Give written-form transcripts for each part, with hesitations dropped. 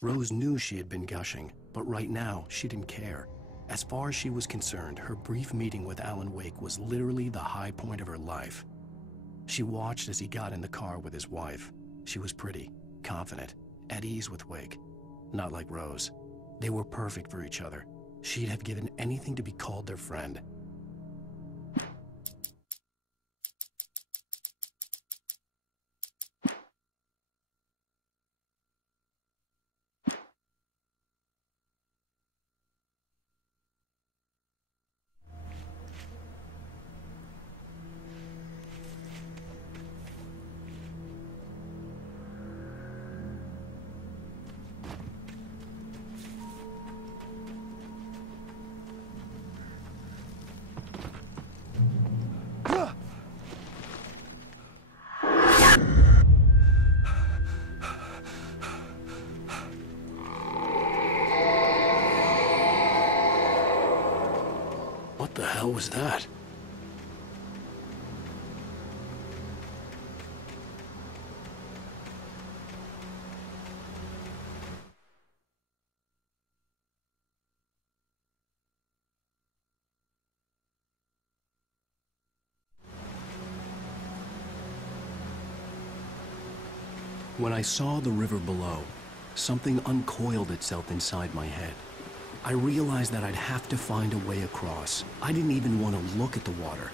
Rose knew she had been gushing, but right now she didn't care. As far as she was concerned, her brief meeting with Alan Wake was literally the high point of her life. She watched as he got in the car with his wife. She was pretty, confident, at ease with Wake. Not like Rose. They were perfect for each other. She'd have given anything to be called their friend. What the hell was that? When I saw the river below, something uncoiled itself inside my head. I realized that I'd have to find a way across. I didn't even want to look at the water.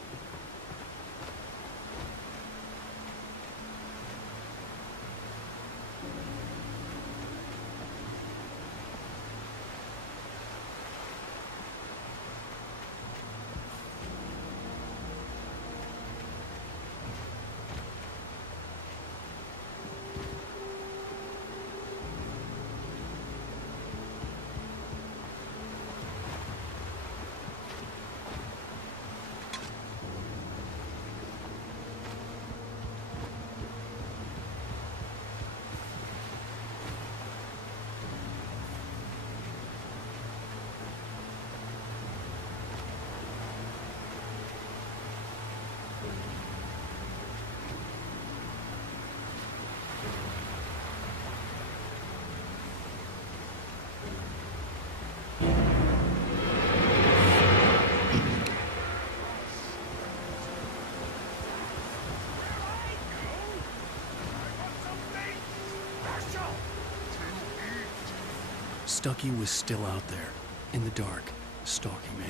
Stucky was still out there, in the dark, stalking me.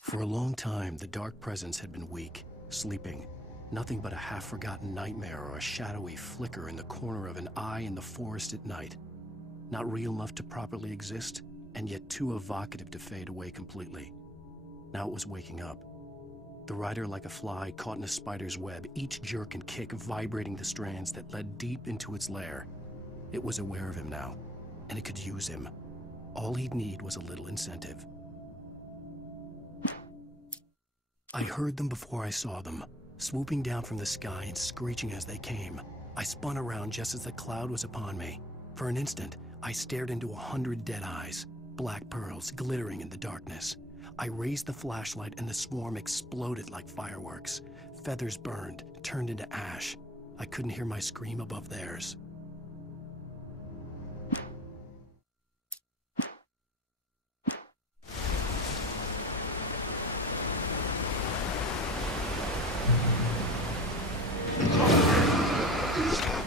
For a long time, the dark presence had been weak, sleeping. Nothing but a half-forgotten nightmare or a shadowy flicker in the corner of an eye in the forest at night. Not real enough to properly exist, and yet too evocative to fade away completely. Now it was waking up. The rider like a fly caught in a spider's web, each jerk and kick vibrating the strands that led deep into its lair. It was aware of him now, and it could use him. All he'd need was a little incentive. I heard them before I saw them, swooping down from the sky and screeching as they came. I spun around just as the cloud was upon me. For an instant, I stared into 100 dead eyes, black pearls glittering in the darkness. I raised the flashlight and the swarm exploded like fireworks. Feathers burned, turned into ash. I couldn't hear my scream above theirs.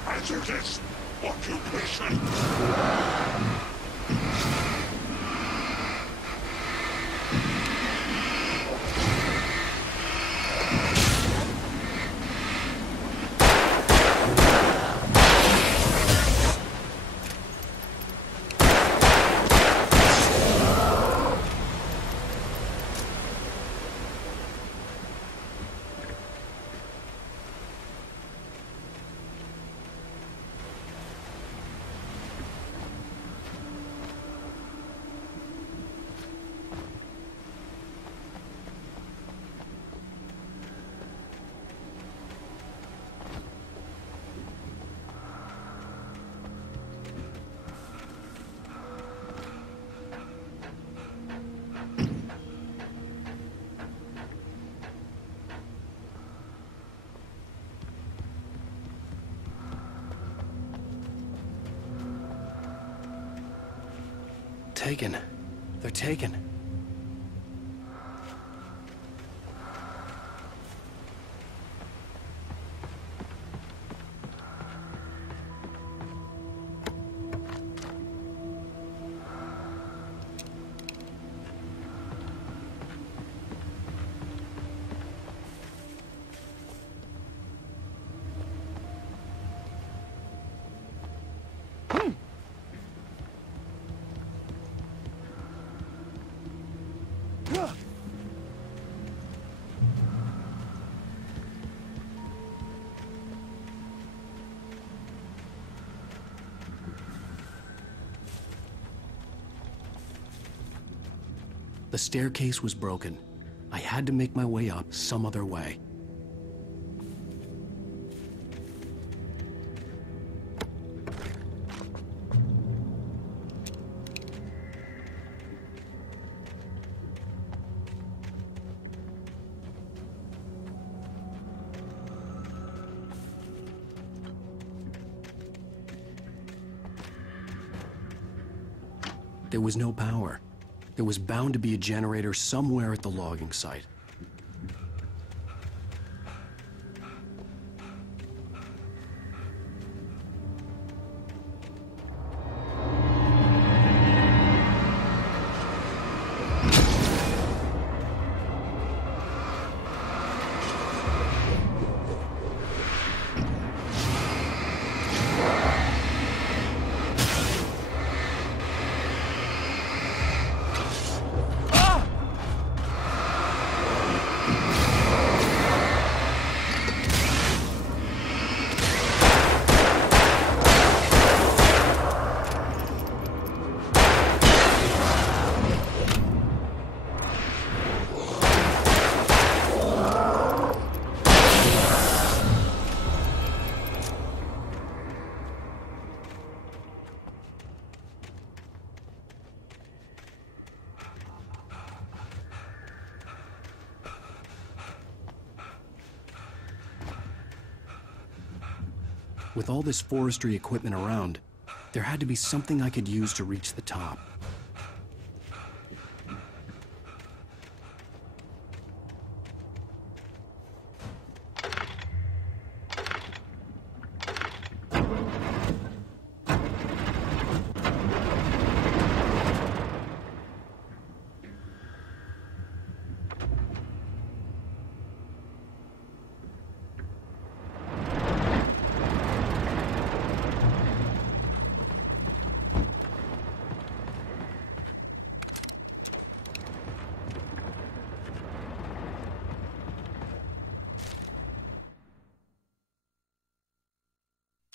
Hazardous occupation. taken. They're taken. The staircase was broken. I had to make my way up some other way. There was no power. There was bound to be a generator somewhere at the logging site. With all this forestry equipment around, there had to be something I could use to reach the top.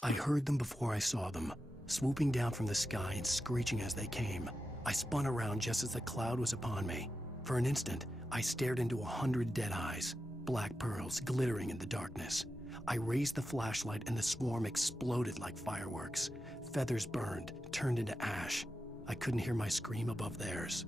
I heard them before I saw them, swooping down from the sky and screeching as they came. I spun around just as the cloud was upon me. For an instant, I stared into 100 dead eyes, black pearls glittering in the darkness. I raised the flashlight and the swarm exploded like fireworks. Feathers burned, turned into ash. I couldn't hear my scream above theirs.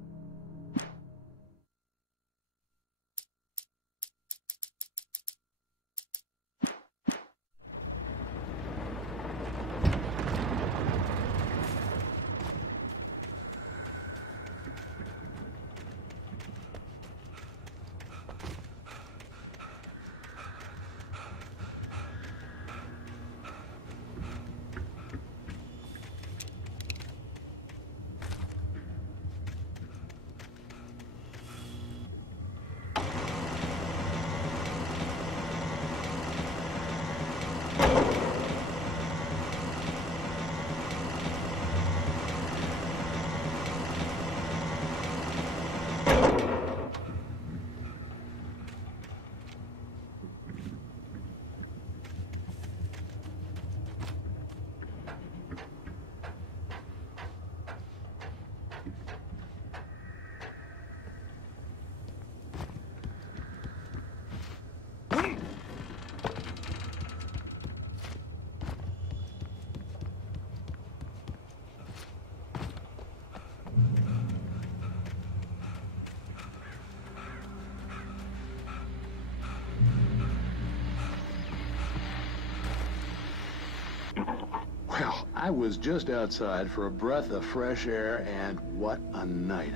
Well, I was just outside for a breath of fresh air, and what a night.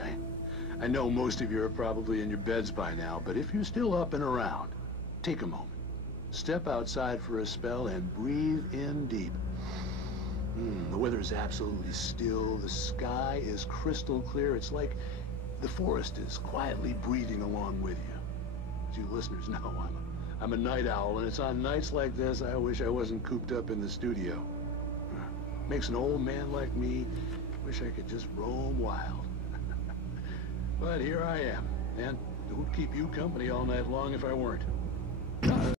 I know most of you are probably in your beds by now, but if you're still up and around, take a moment. Step outside for a spell and breathe in deep. The weather is absolutely still. The sky is crystal clear. It's like the forest is quietly breathing along with you. As you listeners know, I'm a night owl, and it's on nights like this I wish I wasn't cooped up in the studio. Makes an old man like me wish I could just roam wild. But here I am, and it would keep you company all night long if I weren't.